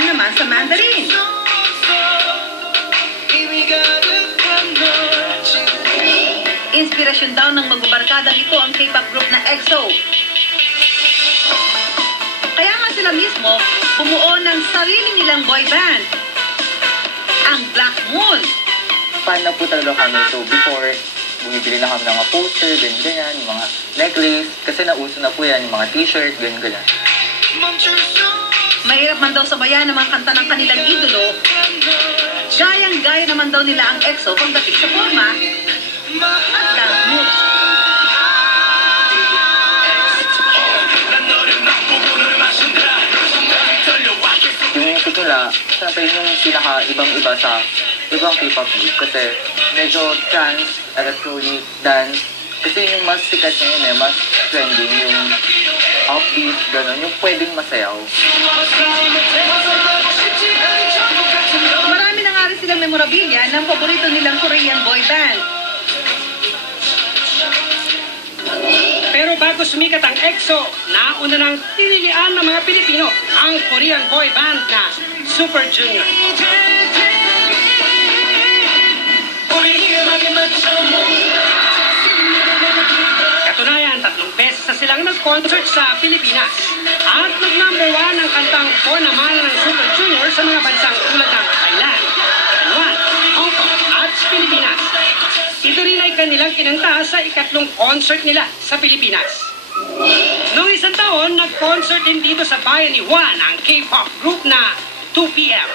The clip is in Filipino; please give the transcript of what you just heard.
2PM naman sa Mandarin. Inspirasyon daw ng magbabarkadang ito ang K-pop group na EXO. Kaya nga sila mismo bumuo ng sarili nilang boy band, ang Black Moon. Fan na po talaga kami. So before, bumibili na kami ng mga poster, ganyan, yung mga necklace. Kasi nauso na po yan, yung mga t-shirt, ganyan. Mahirap man daw sabayan ng mga kanta ng kanilang idolo. Gayang-gaya naman daw nila ang EXO pagdating sa forma at dance moves. Yung music nila, siyempre yung pinaka-ibang-iba sa ibang K-pop group. Kasi medyo trance, electronic, dance. Kasi yung mas sikat na yun mas trending, yung upbeat, gano'n, yung pwedeng masayaw. Marami na nga rin silang memorabilia ng paborito nilang Korean boy band. Pero bago sumikat ang EXO, nauna nang tinilian ng mga Pilipino ang Korean boy band na Super Junior. Katunayan, 3 beses na silang nag-concert sa Pilipinas. At nag-number 1 ang kantang Naman ng Super Junior sa mga bansang tulad ng Thailand, Taiwan, Hong Kong at Pilipinas. Ito rin ay kanilang kinanta sa ikatlong concert nila sa Pilipinas. Noong isang taon, nag-concert din dito sa bayan ni Juan ang K-pop group na 2PM.